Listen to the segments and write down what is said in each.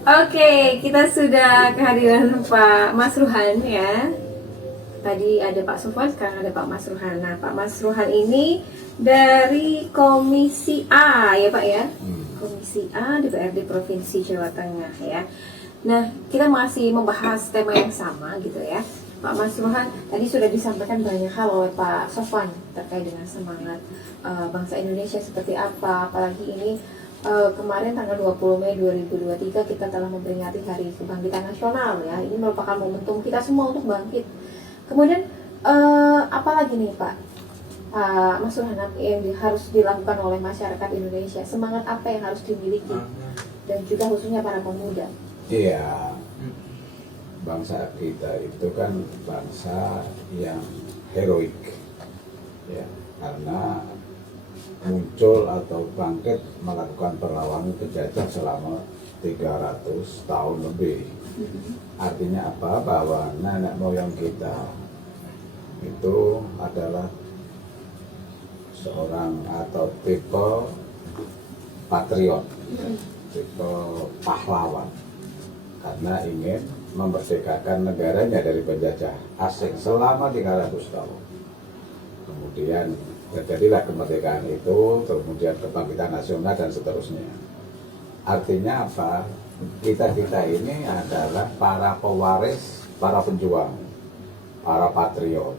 Oke, kita sudah kehadiran Pak Mas Ruhan ya. Tadi ada Pak Sofwan, sekarang ada Pak Mas Ruhan. Nah, Pak Mas Ruhan ini dari Komisi A ya Pak ya? Komisi A DPRD Provinsi Jawa Tengah ya. Nah, kita masih membahas tema yang sama gitu ya. Pak Mas Ruhan, tadi sudah disampaikan banyak hal oleh Pak Sofwan terkait dengan semangat bangsa Indonesia seperti apa, apalagi ini kemarin tanggal 20 Mei 2023 kita telah memperingati Hari Kebangkitan Nasional ya. Ini merupakan momentum kita semua untuk bangkit. Kemudian apalagi nih Pak Mas Ruhan yang harus dilakukan oleh masyarakat Indonesia? Semangat apa yang harus dimiliki dan juga khususnya para pemuda? Iya, bangsa kita itu kan bangsa yang heroik ya, karena muncul atau bangkit melakukan perlawanan penjajah selama 300 tahun lebih. Artinya apa? Bahwa nenek moyang kita itu adalah seorang atau tipe patriot, tipe pahlawan, karena ingin memerdekakan negaranya dari penjajah asing selama 300 tahun. Kemudian terjadilah kemerdekaan itu, kemudian kebangkitan nasional dan seterusnya. Artinya apa? Kita ini adalah para pewaris, para pejuang, para patriot.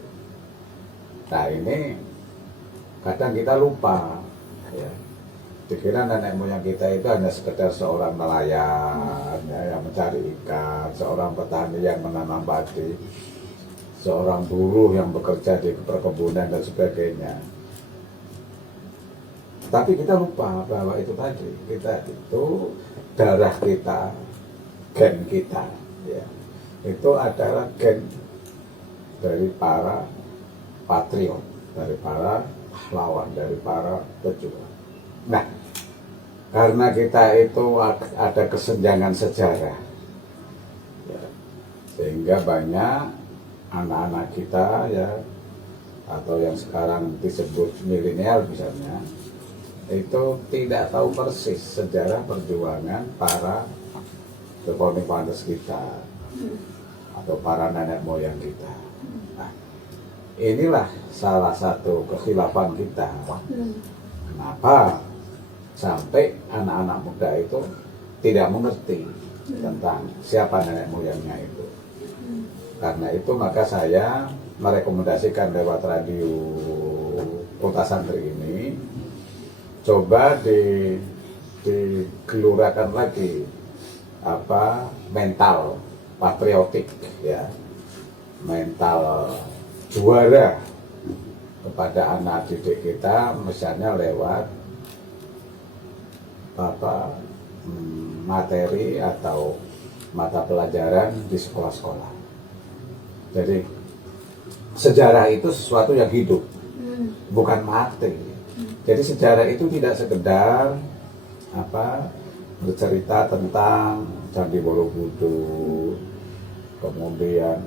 Nah ini kadang kita lupa ya. Dikira nenek moyang kita itu hanya sekedar seorang nelayan ya, yang mencari ikan, seorang petani yang menanam padi, seorang buruh yang bekerja di perkebunan dan sebagainya. Tapi kita lupa bahwa itu tadi, kita itu darah kita, gen kita ya, itu adalah gen dari para patriot, dari para pahlawan, dari para pejuang. Nah, karena kita itu ada kesenjangan sejarah ya, sehingga banyak anak-anak kita ya, atau yang sekarang disebut milenial misalnya, itu tidak tahu persis sejarah perjuangan para founding fathers kita atau para nenek moyang kita. Nah, inilah salah satu kekhilafan kita. Kenapa sampai anak-anak muda itu tidak mengerti tentang siapa nenek moyangnya itu? Karena itu maka saya merekomendasikan lewat radio Kota Santri ini, coba digelurakan lagi apa mental patriotik ya, mental juara kepada anak didik kita, misalnya lewat apa materi atau mata pelajaran di sekolah-sekolah. Jadi sejarah itu sesuatu yang hidup, bukan mati. Jadi sejarah itu tidak sekedar apa bercerita tentang Candi Borobudur, kemudian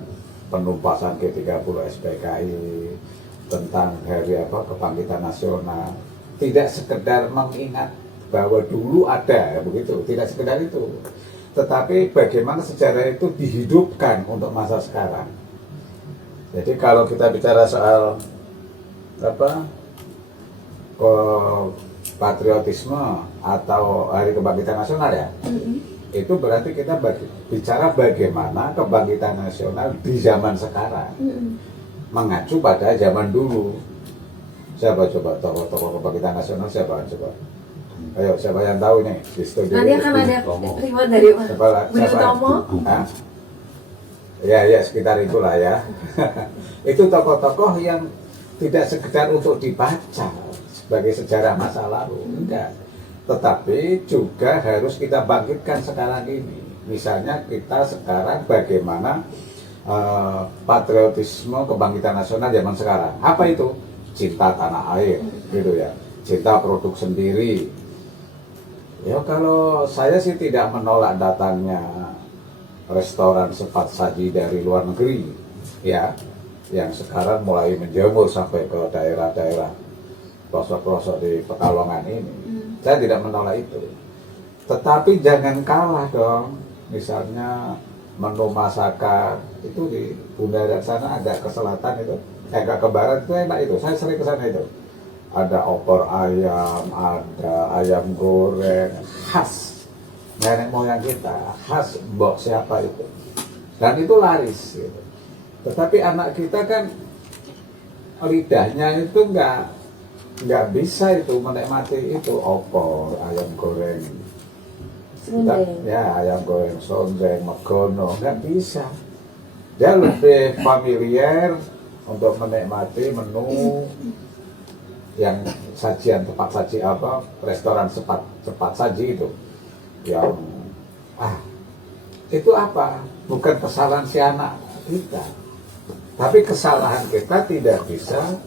penumpasan G30 SPKI, tentang hari apa kebangkitan nasional. Tidak sekedar mengingat bahwa dulu ada begitu, tidak sekedar itu. Tetapi bagaimana sejarah itu dihidupkan untuk masa sekarang. Jadi kalau kita bicara soal apa patriotisme atau Hari Kebangkitan Nasional ya, itu berarti kita bicara bagaimana kebangkitan nasional di zaman sekarang, mengacu pada zaman dulu. Siapa coba tokoh-tokoh kebangkitan nasional, siapa coba? Ayo, siapa yang tahu nih di studio? Nanti akan ada reward dari Budi Utomo. Ya, sekitar itulah ya. Itu tokoh-tokoh yang tidak sekedar untuk dibaca sebagai sejarah masa lalu, enggak, tetapi juga harus kita bangkitkan sekarang ini. Misalnya kita sekarang bagaimana patriotisme kebangkitan nasional zaman sekarang. Apa itu? Cinta tanah air, gitu ya. Cinta produk sendiri. Ya kalau saya sih tidak menolak datangnya restoran cepat saji dari luar negeri, ya, yang sekarang mulai menjamur sampai ke daerah-daerah pelosok-pelosok di Pekalongan ini. Saya tidak menolak itu. Tetapi jangan kalah dong. Misalnya menu masakan itu di bundaran sana agak ke selatan itu, agak ke barat itu enak itu. Saya sering ke sana itu. Ada opor ayam, ada ayam goreng khas nenek moyang kita, khas mbok siapa itu. Dan itu laris gitu. Tetapi anak kita kan lidahnya itu nggak bisa itu menikmati itu opor ayam goreng. Ya ayam goreng sondeng, megono nggak bisa. Dia lebih familiar untuk menikmati menu yang sajian tepat saji apa restoran cepat saji itu yang itu apa bukan kesalahan si anak kita, tapi kesalahan kita tidak bisa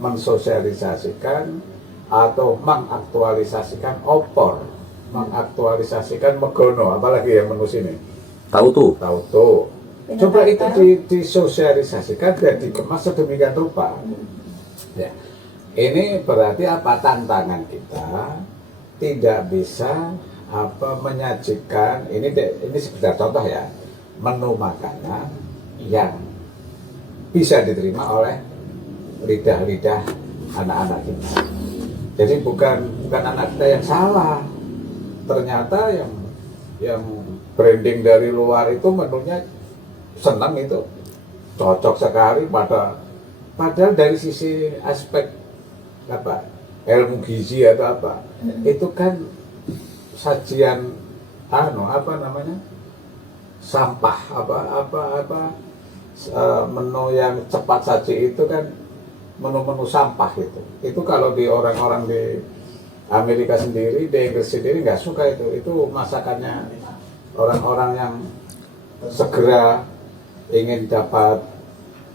mensosialisasikan atau mengaktualisasikan opor, mengaktualisasikan megono, apalagi yang menu sini tahu tuh. Coba itu disosialisasikan dan dikemas sedemikian rupa. Ya. Ini berarti apa, tantangan kita tidak bisa menyajikan ini sekedar contoh ya, menu makanan yang bisa diterima oleh lidah-lidah anak-anak kita. Jadi bukan anak kita yang salah, ternyata yang branding dari luar itu menunya senang, itu cocok sekali padahal dari sisi aspek ilmu gizi atau apa itu kan sajian sampah menu yang cepat saji itu kan menu-menu sampah itu kalau di orang-orang di Amerika sendiri, di Inggris sendiri nggak suka itu masakannya orang-orang yang segera ingin dapat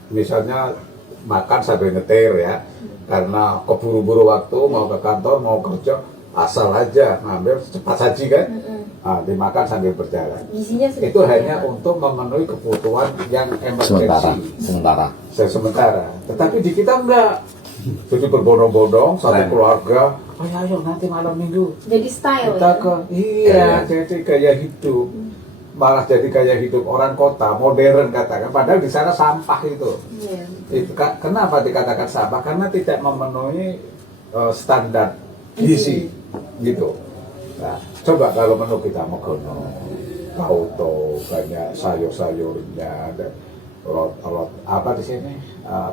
misalnya makan sambil nyetir ya, karena keburu-buru waktu mau ke kantor mau kerja asal aja ngambil cepat saji kan, dimakan sambil berjalan. Itu hanya untuk memenuhi kebutuhan yang emergensi sementara. Tetapi di kita enggak, jadi berbondong-bondong satu keluarga, ayo nanti malam minggu jadi style kita ke jadi gaya hidup, malah jadi gaya hidup orang kota modern katakan, padahal di sana sampah itu. Kenapa dikatakan sampah? Karena tidak memenuhi standar gizi gitu. Nah, coba kalau menu kita megono, tauto banyak sayur-sayurnya, ada lot apa di sini,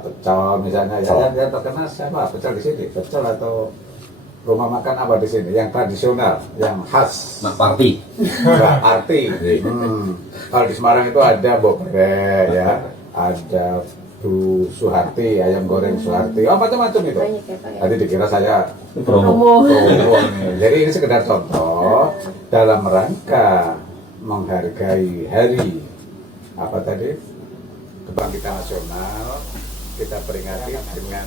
pecel misalnya, yang terkenal siapa? Pecel di sini, pecel atau rumah makan apa di sini yang tradisional, yang khas? Mak Parti. Kalau di Semarang itu ada Bobre ya, ada Bu Suharti, ayam goreng Suharti, macam-macam itu. Tadi dikira saya promo. Jadi ini sekedar contoh dalam rangka menghargai hari kebangkitan nasional. Kita peringati dengan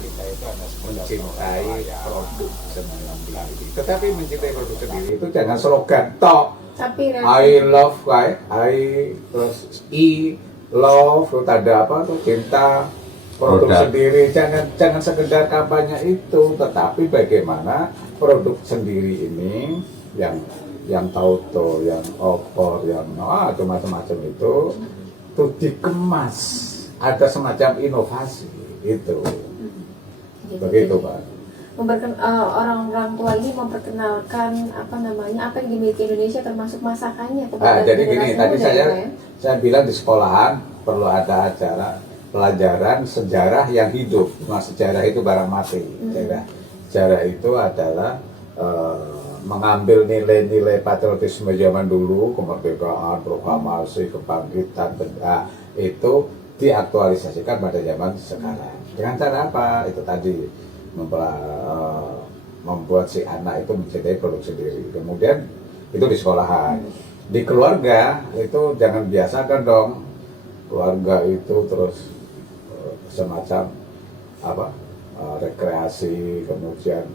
mencintai produk sendiri. Tetapi mencintai produk sendiri itu jangan slogan tok. I love, love, tanda apa tuh, cinta produk sendiri. Jangan sekedar kampanye itu, tetapi bagaimana produk sendiri ini yang tauto, yang opor, yang macam-macam itu dikemas, ada semacam inovasi itu. Begitu Pak. Orang-orang tua ini memperkenalkan apa yang dimiliki Indonesia termasuk masakannya. Jadi gini, tadi saya bilang di sekolahan perlu ada acara pelajaran sejarah yang hidup. Sejarah itu barang mati. Sejarah itu adalah mengambil nilai-nilai patriotisme zaman dulu, kemerdekaan, proklamasi, kebangkitan, itu diaktualisasikan pada zaman sekarang. Dengan cara apa? Itu tadi membuat si anak itu mencintai produk sendiri. Kemudian itu di sekolahan, di keluarga itu jangan biasakan dong keluarga itu terus semacam rekreasi, kemudian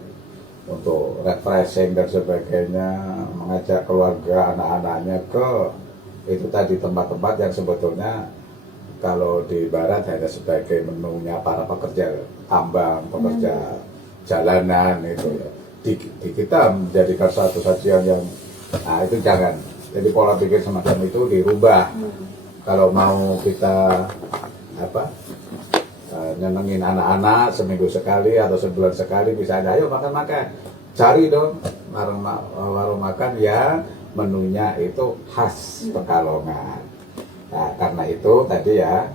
untuk refreshing dan sebagainya, mengajak keluarga anak-anaknya ke itu tadi tempat-tempat yang sebetulnya kalau di barat hanya sebagai menunya para pekerja tambang, pekerja jalanan itu ya. Di kita menjadikan satu sajian yang Nah itu jangan. Jadi pola pikir semacam itu dirubah. Kalau mau kita apa nyenengin anak-anak seminggu sekali atau sebulan sekali, bisa ada, ayo makan-makan, cari dong warung makan yang menunya itu khas Pekalongan. Nah karena itu tadi ya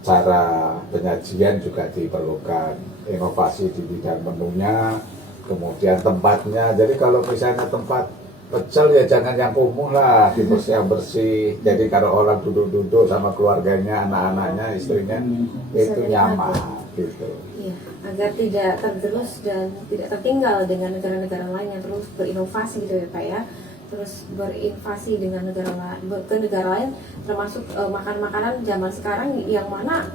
cara penyajian juga diperlukan, inovasi di bidang menunya, kemudian tempatnya. Jadi kalau misalnya tempat pecel ya jangan yang kumuh lah, yang bersih. Jadi kalau orang duduk-duduk sama keluarganya, anak-anaknya, istrinya itu nyaman gitu. Iya, agar tidak tergerus dan tidak tertinggal dengan negara-negara lain yang terus berinovasi gitu ya Pak ya. Terus berinvasi dengan ke negara lain, termasuk makan-makanan zaman sekarang yang mana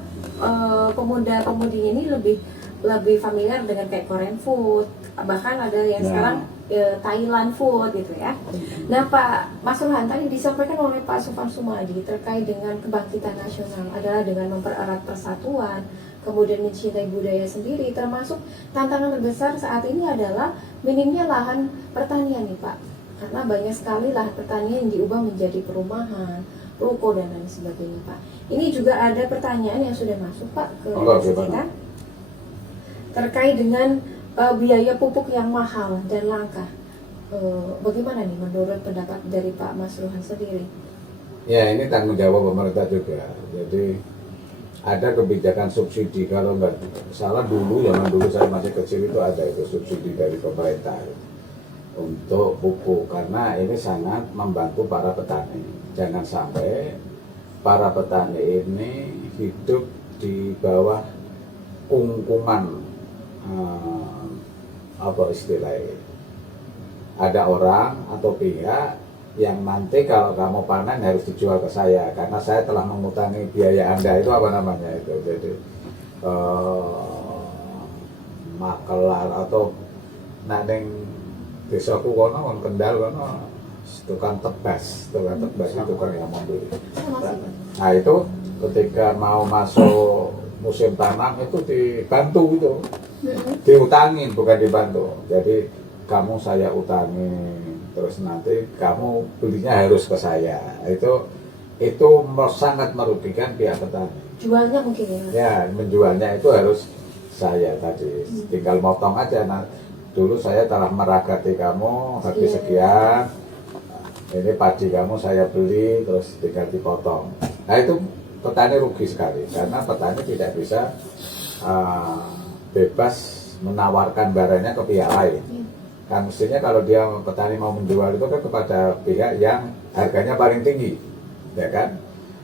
pemuda-pemudinya ini lebih familiar dengan kayak Korean food, bahkan ada yang sekarang Thailand food gitu ya. Nah Pak Masruhan, tadi disampaikan oleh Pak Sufan Sumadi terkait dengan kebangkitan nasional adalah dengan mempererat persatuan, kemudian mencintai budaya sendiri, termasuk tantangan terbesar saat ini adalah minimnya lahan pertanian nih Pak, karena banyak sekali lahan pertanian yang diubah menjadi perumahan, ruko dan lain sebagainya Pak. Ini juga ada pertanyaan yang sudah masuk Pak ke kita terkait dengan biaya pupuk yang mahal dan langka. Bagaimana nih menurut pendapat dari Pak Masruhan sendiri? Ya ini tanggung jawab pemerintah juga. Jadi ada kebijakan subsidi, kalau nggak salah dulu, zaman dulu saya masih kecil itu ada itu subsidi dari pemerintah untuk pupuk, karena ini sangat membantu para petani. Jangan sampai para petani ini hidup di bawah kungkungan apa istilahnya, ada orang atau pihak yang nanti kalau kamu panen harus dijual ke saya karena saya telah mengutangi biaya Anda, itu apa namanya itu. Jadi makelar atau neng desaku kono Kendal kono tukang tebas itu kan yang membeli. Nah itu ketika mau masuk musim tanam itu dibantu gitu, diutangin bukan dibantu. Jadi kamu saya utangi, terus nanti kamu belinya harus ke saya. Itu sangat merugikan pihak petani. Jualnya mungkin ya? Ya, menjualnya itu harus saya tadi. Tinggal motong aja. Nah, dulu saya telah meragati kamu habis sekian. Ini padi kamu saya beli, terus tinggal dipotong. Nah itu petani rugi sekali karena petani tidak bisa bebas menawarkan barangnya ke pihak lain. Kan mestinya kalau dia petani mau menjual itu kan kepada pihak yang harganya paling tinggi, ya kan?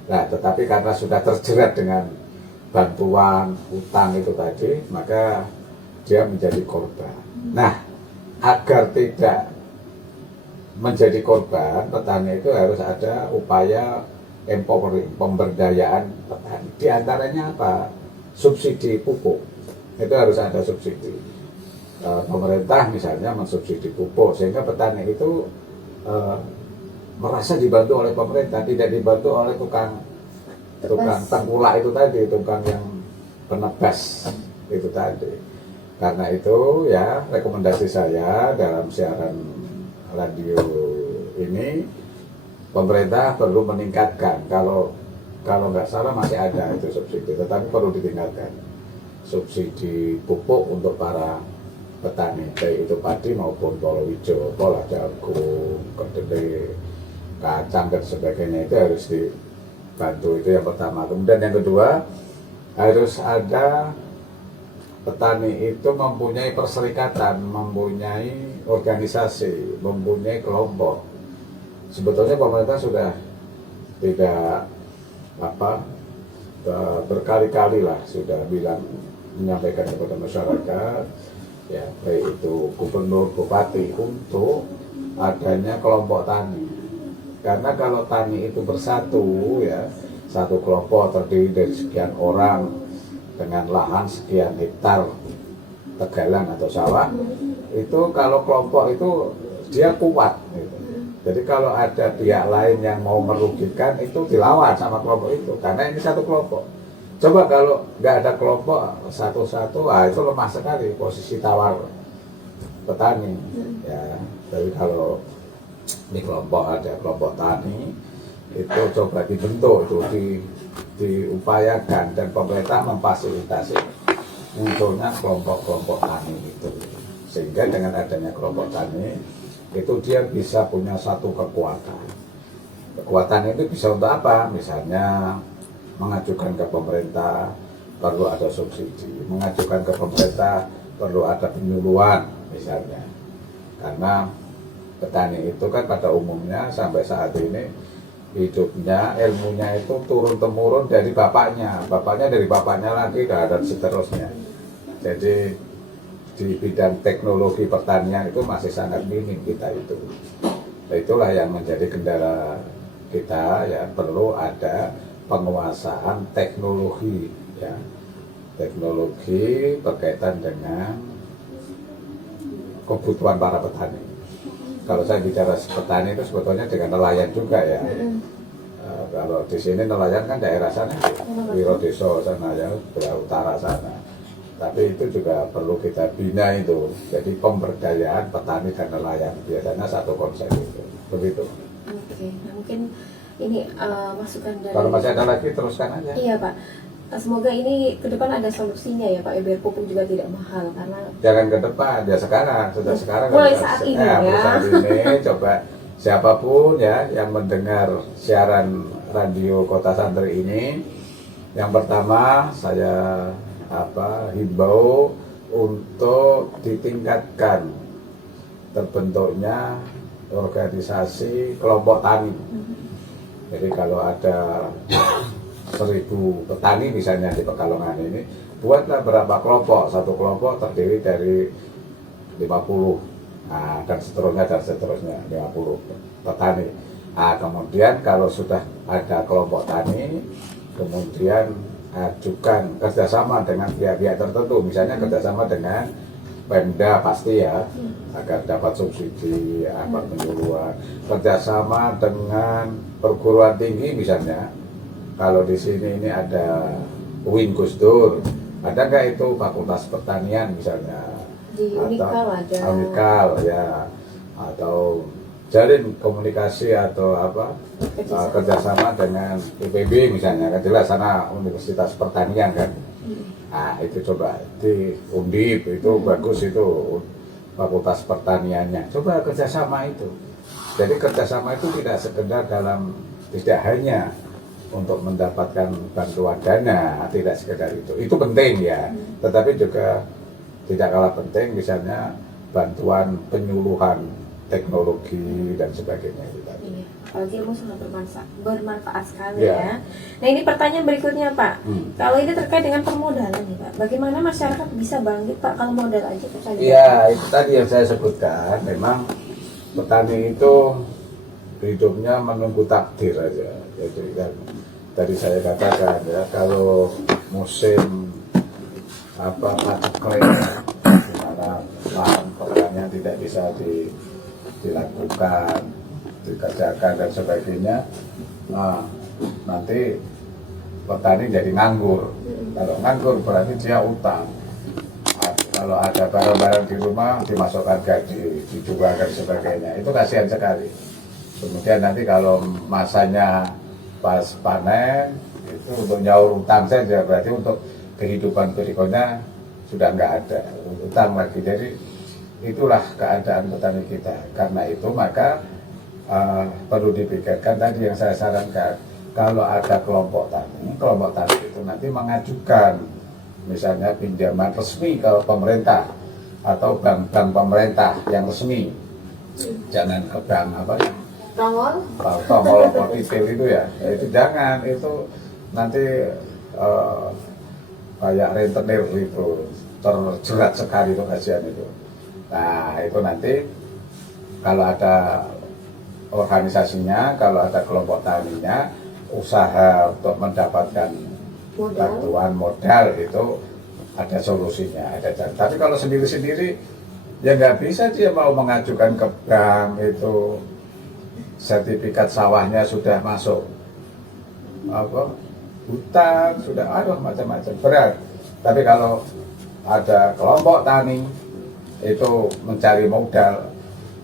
Nah, tetapi karena sudah terjerat dengan bantuan utang itu tadi, maka dia menjadi korban. Nah, agar tidak menjadi korban, petani itu harus ada upaya empowering, pemberdayaan petani. Di antaranya apa? Subsidi pupuk. Itu harus ada subsidi. Pemerintah misalnya mensubsidi pupuk sehingga petani itu merasa dibantu oleh pemerintah, tidak dibantu oleh tukang tengkulak itu tadi, tukang yang penebas itu tadi. Karena itu ya rekomendasi saya dalam siaran radio ini, pemerintah perlu meningkatkan, kalau nggak salah masih ada itu subsidi, tetapi perlu ditingkatkan subsidi pupuk untuk para petani, baik itu padi maupun palawija, pola jagung, kedelai, kacang dan sebagainya, itu harus dibantu. Itu yang pertama. Kemudian yang kedua, harus ada petani itu mempunyai perserikatan, mempunyai organisasi, mempunyai kelompok. Sebetulnya pemerintah sudah tidak berkali-kali lah sudah menyampaikan kepada masyarakat, ya baik itu gubernur, bupati, untuk adanya kelompok tani. Karena kalau tani itu bersatu, ya satu kelompok terdiri dari sekian orang dengan lahan sekian hektar tegalan atau sawah, itu kalau kelompok itu dia kuat gitu. Jadi kalau ada pihak lain yang mau merugikan, itu dilawan sama kelompok itu, karena ini satu kelompok. Coba kalau nggak ada kelompok satu-satu, itu lemah sekali posisi tawar petani. Ya, Tapi kalau di kelompok ada kelompok tani itu coba dibentuk itu diupayakan dan pemerintah memfasilitasi munculnya kelompok-kelompok tani itu, sehingga dengan adanya kelompok tani itu dia bisa punya satu kekuatan itu bisa untuk apa, misalnya mengajukan ke pemerintah perlu ada subsidi, mengajukan ke pemerintah perlu ada penyuluhan misalnya, karena petani itu kan pada umumnya sampai saat ini hidupnya, ilmunya itu turun-temurun dari bapaknya dari bapaknya lagi dan seterusnya. Jadi di bidang teknologi pertanian itu masih sangat minim kita itu. Nah, itulah yang menjadi kendala kita, ya perlu ada penguasaan teknologi, ya teknologi berkaitan dengan kebutuhan para petani. Kalau saya bicara petani itu sebetulnya dengan nelayan juga ya. Kalau di sini nelayan kan daerah sana, Wirodeso sana ya, Belah Utara sana. Tapi itu juga perlu kita bina itu. Jadi pemberdayaan petani dan nelayan biasanya satu konsep itu. Begitu. Oke, nah mungkin ini masukan dari. Kalau masih ada lagi teruskan aja. Iya Pak. Semoga ini ke depan ada solusinya ya Pak, biar pupuk juga tidak mahal karena. Jangan ke depan, ya sekarang, sudah sekarang. Mulai saat ini ya. Saat ini coba siapapun ya yang mendengar siaran radio Kota Santri ini, yang pertama saya himbau untuk ditingkatkan terbentuknya organisasi kelompok tani. Jadi kalau ada 1.000 petani misalnya di Pekalongan ini, buatlah berapa kelompok, satu kelompok terdiri dari 50, dan seterusnya 50 petani. Kemudian kalau sudah ada kelompok tani, kemudian ajukan kerjasama dengan pihak-pihak tertentu, misalnya kerjasama dengan Pemda pasti ya, agar dapat subsidi, dapat penyuluhan, kerjasama dengan perguruan tinggi misalnya. Kalau di sini ini ada UIN Gus Dur, ada nggak itu fakultas pertanian misalnya? Di Unikal ada. Unikal ya, atau jalin komunikasi atau kerjasama dengan IPB misalnya, kan jelas sana Universitas Pertanian kan. Itu coba di Undip itu bagus itu fakultas pertaniannya. Coba kerjasama itu. Jadi kerjasama itu tidak sekedar tidak hanya untuk mendapatkan bantuan dana, tidak sekedar itu penting ya, tetapi juga tidak kalah penting misalnya bantuan penyuluhan teknologi dan sebagainya itu tadi. Iya, apalagi ilmu sangat bermanfaat sekali ya. Nah ini pertanyaan berikutnya Pak, kalau ini terkait dengan permodalan nih Pak, bagaimana masyarakat bisa bangkit Pak kalau modal aja susah? Iya, itu tadi yang saya sebutkan, memang petani itu hidupnya menunggu takdir aja. Jadi kan tadi saya katakan ya, kalau musim panen di mana lahan pertanian tidak bisa dilakukan, dikerjakan dan sebagainya, nanti petani jadi nganggur. Kalau nganggur berarti dia utang. Kalau ada barang-barang di rumah dimasukkan gaji, dijual dan sebagainya, itu kasihan sekali. Kemudian nanti kalau masanya pas panen itu untuk nyaur utang saja, berarti untuk kehidupan berikutnya sudah nggak ada utang lagi. Jadi itulah keadaan petani kita. Karena itu maka perlu dipikirkan tadi yang saya sarankan, kalau ada kelompok tani itu nanti mengajukan misalnya pinjaman resmi ke pemerintah atau bank-bank pemerintah yang resmi, jangan ke bank tongol detail itu ya, itu jangan, itu nanti kayak rentenir itu terjerat sekali itu, kasihan itu. Nah itu nanti kalau ada organisasinya, kalau ada kelompok taninya, usaha untuk mendapatkan bantuan modal itu ada solusinya, ada cara. Tapi kalau sendiri-sendiri ya nggak bisa, dia mau mengajukan ke bank itu sertifikat sawahnya sudah masuk hutan, sudah macam-macam berat. Tapi kalau ada kelompok tani itu mencari modal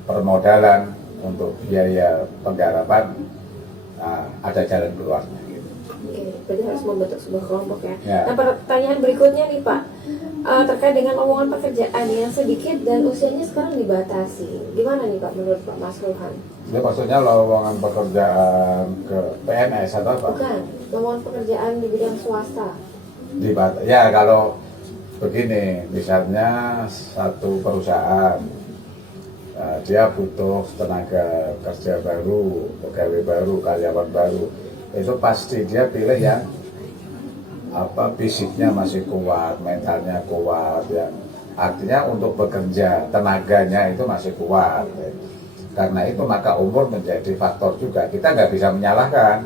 permodalan, untuk biaya penggarapan, ada jalan keluarnya gitu. Oke, berarti harus membentuk sebuah kelompok ya. Ya. Nah, pertanyaan berikutnya nih Pak, terkait dengan lowongan pekerjaan yang sedikit dan usianya sekarang dibatasi. Gimana nih Pak menurut Pak Masruhan? Ini maksudnya lowongan pekerjaan ke PNS atau apa? Bukan, lowongan pekerjaan di bidang swasta. Ya kalau begini, misalnya satu perusahaan, dia butuh tenaga kerja baru, pegawai baru, karyawan baru, itu pasti dia pilih yang fisiknya masih kuat, mentalnya kuat, ya. Artinya untuk bekerja tenaganya itu masih kuat. Karena itu maka umur menjadi faktor juga. Kita nggak bisa menyalahkan.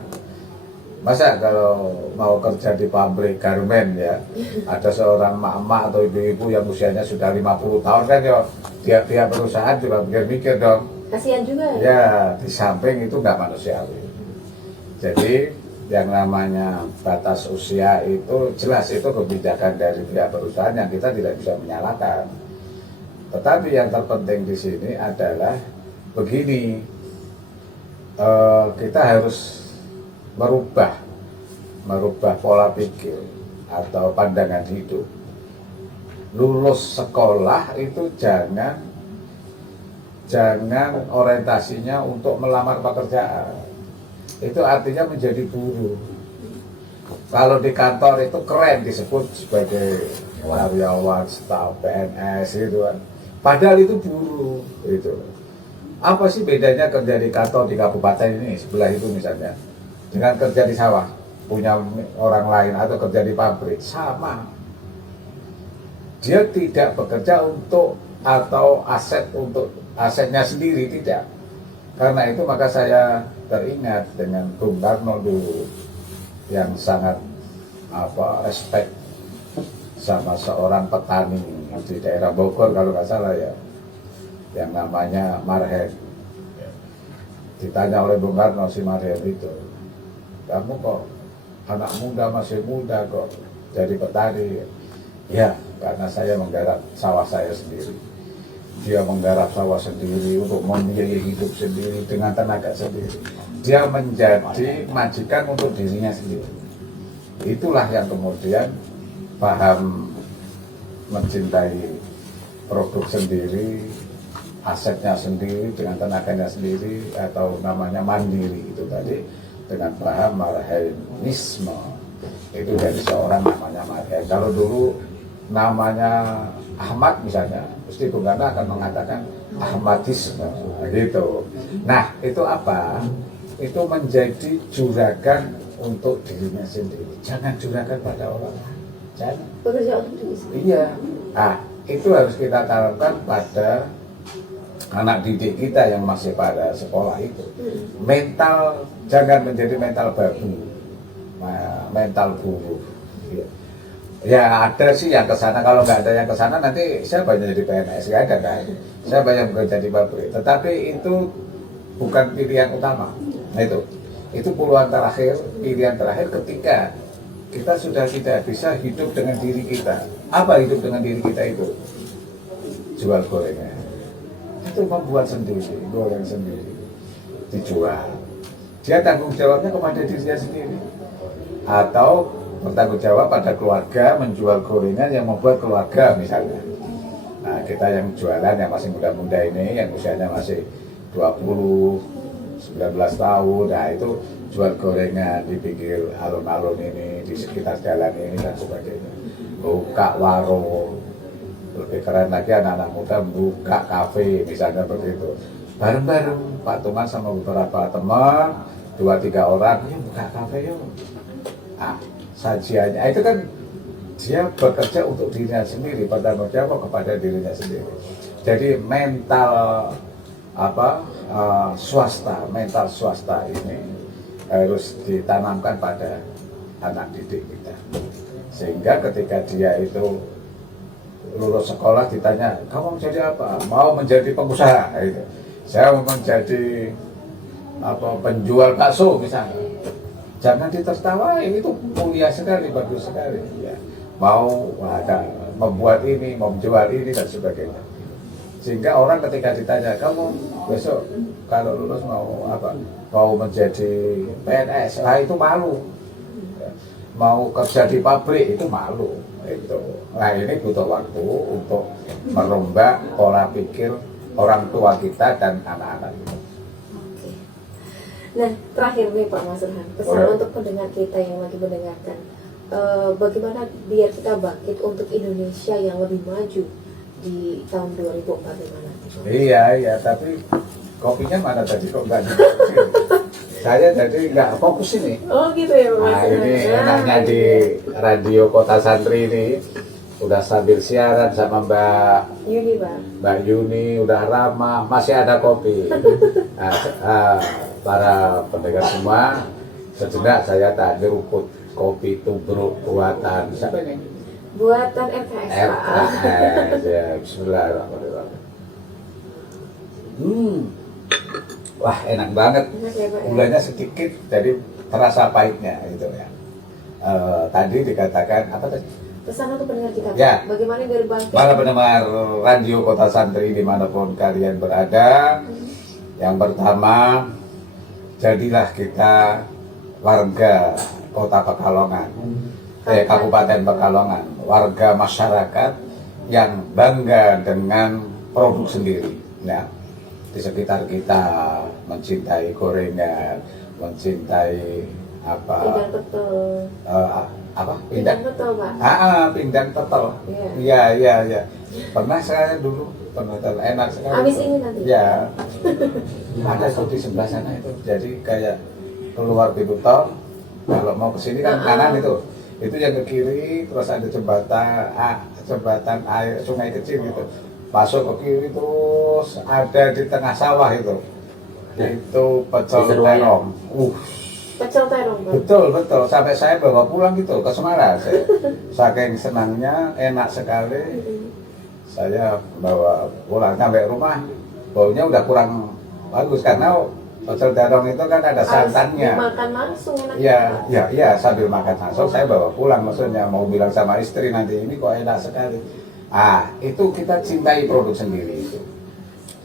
Masa kalau mau kerja di pabrik garmen ya, ada seorang emak-emak atau ibu-ibu yang usianya sudah 50 tahun kan ya, tiap-tiap perusahaan juga mikir dong. Kasihan juga ya? Ya, di samping itu nggak manusiawi. Jadi yang namanya batas usia itu jelas itu kebijakan dari pihak perusahaan yang kita tidak bisa menyalahkan. Tetapi yang terpenting di sini adalah begini, kita harus merubah pola pikir atau pandangan hidup. Lulus sekolah itu jangan orientasinya untuk melamar pekerjaan. Itu artinya menjadi buruh. Kalau di kantor itu keren disebut sebagai karyawan, staf, PNS gitu kan. Padahal itu buruh itu. Apa sih bedanya kerja di kantor di kabupaten ini sebelah itu misalnya dengan kerja di sawah punya orang lain atau kerja di pabrik? Sama. Dia tidak bekerja untuk atau asetnya sendiri, tidak. Karena itu maka saya teringat dengan Bung Karno dulu yang sangat respect sama seorang petani di daerah Bogor kalau nggak salah ya, yang namanya Marhen. Ditanya oleh Bung Karno si Marhen itu, kamu kok anak muda masih muda kok jadi petani? Ya, karena saya menggarap sawah saya sendiri. Dia menggarap sawah sendiri untuk membiayai hidup sendiri dengan tenaga sendiri. Dia menjadi majikan untuk dirinya sendiri. Itulah yang kemudian paham mencintai produk sendiri, asetnya sendiri dengan tenaganya sendiri, atau namanya mandiri itu tadi, dengan paham marhenisme. Itu dari seorang namanya Marhen. Kalau dulu namanya Ahmad misalnya, pasti Bung Karno akan mengatakan Ahmadisme gitu. Nah itu apa? Itu menjadi juragan untuk dirinya sendiri. Jangan juragan pada orang lain. Jangan. Bekerja untuk diri sendiri. Iya. Nah itu harus kita tanamkan pada anak didik kita yang masih pada sekolah itu. Mental, jangan menjadi mental babu, mental buruh. Ya ada sih yang kesana. Kalau nggak ada yang kesana nanti saya banyak jadi PNS, nggak ada kan. Saya banyak bekerja di pabrik. Tetapi itu bukan pilihan utama. Nah, itu puluhan terakhir, pilihan terakhir ketika kita sudah tidak bisa hidup dengan diri kita. Apa hidup dengan diri kita itu? Jual gorengan. Itu membuat sendiri, goreng sendiri, dijual. Dia tanggung jawabnya kepada dirinya sendiri. Atau bertanggung jawab pada keluarga, menjual gorengan yang membuat keluarga misalnya. Nah kita yang jualan yang masih muda-muda ini, yang usianya masih 20, 19 tahun, nah itu jual gorengan di pinggir alun-alun ini, di sekitar jalan ini dan sebagainya. Buka warung, lebih keren lagi anak-anak muda buka kafe misalnya begitu. Bareng-bareng Pak Tuman sama beberapa teman, 2-3 orang, yuk buka kafe yuk. Nah, sajiannya itu kan dia bekerja untuk dirinya sendiri, bertanggung jawab kepada dirinya sendiri. Jadi mental mental swasta ini harus ditanamkan pada anak didik kita, sehingga ketika dia itu lulus sekolah ditanya, kamu menjadi apa? Mau menjadi pengusaha? Gitu. Saya mau menjadi penjual bakso misalnya. Jangan ditertawai, itu mulia sekali, bagus sekali. Ya. Mau membuat ini, mau menjual ini dan sebagainya. Sehingga orang ketika ditanya, kamu besok kalau lulus mau apa? Mau menjadi PNS, nah itu malu. Mau kerja di pabrik itu malu. Itu. Nah ini butuh waktu untuk merombak pola pikir orang tua kita dan anak-anak kita. Oke. Nah, terakhir nih Pak Mas Ruhan, pesan Boleh. untuk pendengar kita yang lagi mendengarkan, bagaimana biar kita bangkit untuk Indonesia yang lebih maju di tahun 2045 nanti? Iya, tapi kopinya mana tadi kok nggak difokusin? Saya jadi nggak fokus ini. Oh gitu ya Pak Mas Nah Ruhan. ini enaknya di radio Kota Santri ini udah sambil siaran sama Yuni Pak. Mbak Yuni, udah ramah, masih ada kopi. Para pendengar semua, sejenak saya tak diruput kopi tubruk buatan siapa ini? Buatan RKS Pak. RKS ya, bismillahirrahmanirrahim. Wah enak banget, Enak ya Pak ya? gulanya sedikit jadi terasa pahitnya gitu ya. Tadi dikatakan apa tadi? Pesan untuk pendengar kita Pak, Ya. bagaimana biar bangkit? Para pendengar radio Kota Santri dimanapun kalian berada, yang pertama jadilah kita warga Kota Pekalongan, Kabupaten Pekalongan, warga masyarakat yang bangga dengan produk sendiri. Ya, di sekitar kita mencintai gorengan, mencintai Pindang betul. Pindang pindang betul Pak. pindang tetel. Iya. Iya. Pernah saya dulu pernah enak sekali. Habis ini nanti. Ya. Ada tuh di sebelah sana itu. Jadi kayak keluar pintu tol, kalau mau ke sini kan kanan itu. Itu yang ke kiri, terus ada jembatan air sungai kecil gitu. Masuk ke kiri terus ada di tengah sawah itu. Itu pecel terong. Pecel terong Pak. Betul. Sampai saya bawa pulang gitu ke Semarang. Saking senangnya, enak sekali. Saya bawa pulang sampai rumah, baunya udah kurang bagus karena pecel terong itu kan ada santannya. Makan langsung enak. Iya, sambil makan langsung saya bawa pulang, maksudnya mau bilang sama istri nanti ini kok enak sekali. Itu kita cintai produk sendiri itu.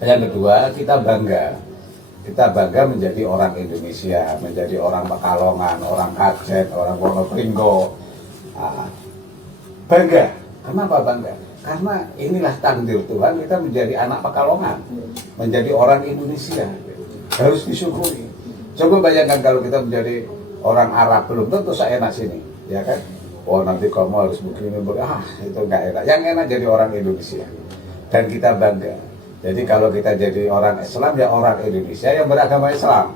Yang kedua, kita bangga menjadi orang Indonesia, menjadi orang Pekalongan, orang Kajen, orang Wonopringgo. Bangga. Kenapa bangga? Karena inilah takdir Tuhan kita menjadi anak Pekalongan, menjadi orang Indonesia. Harus disyukuri. Coba bayangkan kalau kita menjadi orang Arab, belum tentu seenak sini, ya kan? Oh nanti kamu harus begini, itu nggak enak. Yang enak jadi orang Indonesia. Dan kita bangga. Jadi kalau kita jadi orang Islam ya orang Indonesia yang beragama Islam.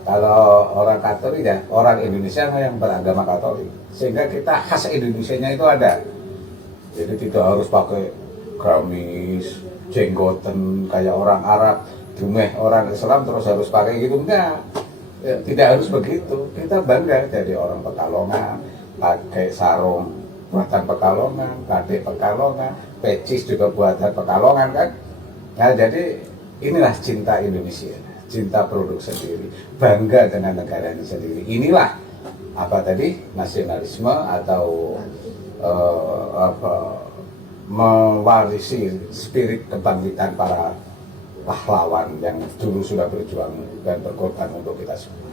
Kalau orang Katolik ya orang Indonesia yang beragama Katolik. Sehingga kita khas Indonesianya itu ada. Jadi tidak harus pakai gamis, jenggoten kayak orang Arab, dumeh orang Islam terus harus pakai gitu, enggak. Ya, tidak harus begitu. Kita bangga jadi orang Pekalongan, pakai sarung buatan Pekalongan, batik Pekalongan, pecis juga buatan Pekalongan kan. Nah jadi inilah cinta Indonesia, cinta produk sendiri, bangga dengan negaranya sendiri. Inilah apa tadi nasionalisme atau mewarisi spirit kebangkitan para pahlawan yang dulu sudah berjuang dan berkorban untuk kita semua.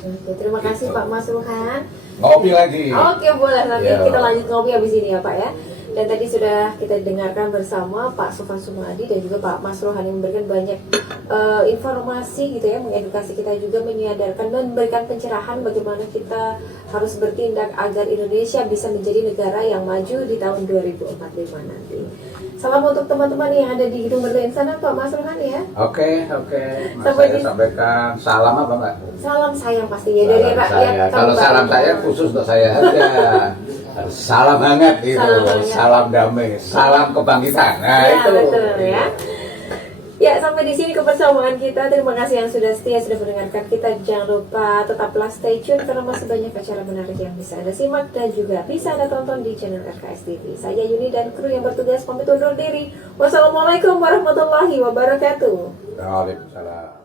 Oke, terima kasih Pak Mas Ruhan. Ngopi lagi. Oke, boleh nanti Ya. kita lanjut ngopi habis ini ya Pak ya. Dan tadi sudah kita dengarkan bersama Pak Sofwan Sumadi dan juga Pak Mas Ruhan yang memberikan banyak informasi gitu ya, mengedukasi kita juga, menyadarkan dan memberikan pencerahan bagaimana kita harus bertindak agar Indonesia bisa menjadi negara yang maju di tahun 2045 nanti. Salam untuk teman-teman yang ada di gedung Berlian sana Pak Mas Ruhan ya. Oke. Sampai Saya di- sampaikan salam apa Mbak? Salam sayang pastinya dari Salam rakyat. saya. Kalau Kabupaten salam saya Bogor. khusus untuk saya aja. Salam hangat itu, Salam hangat. salam damai, salam kebangkitan. Nah Ya, itu. betul ya. Ya, sampai di sini kebersamaan kita. Terima kasih yang sudah setia, sudah mendengarkan kita. Jangan lupa tetaplah stay tune karena masih banyak acara menarik yang bisa Anda simak dan juga bisa Anda tonton di channel RKS TV. Saya Yuni dan kru yang bertugas pamit undur diri. Wassalamualaikum warahmatullahi wabarakatuh. Waalaikumsalam.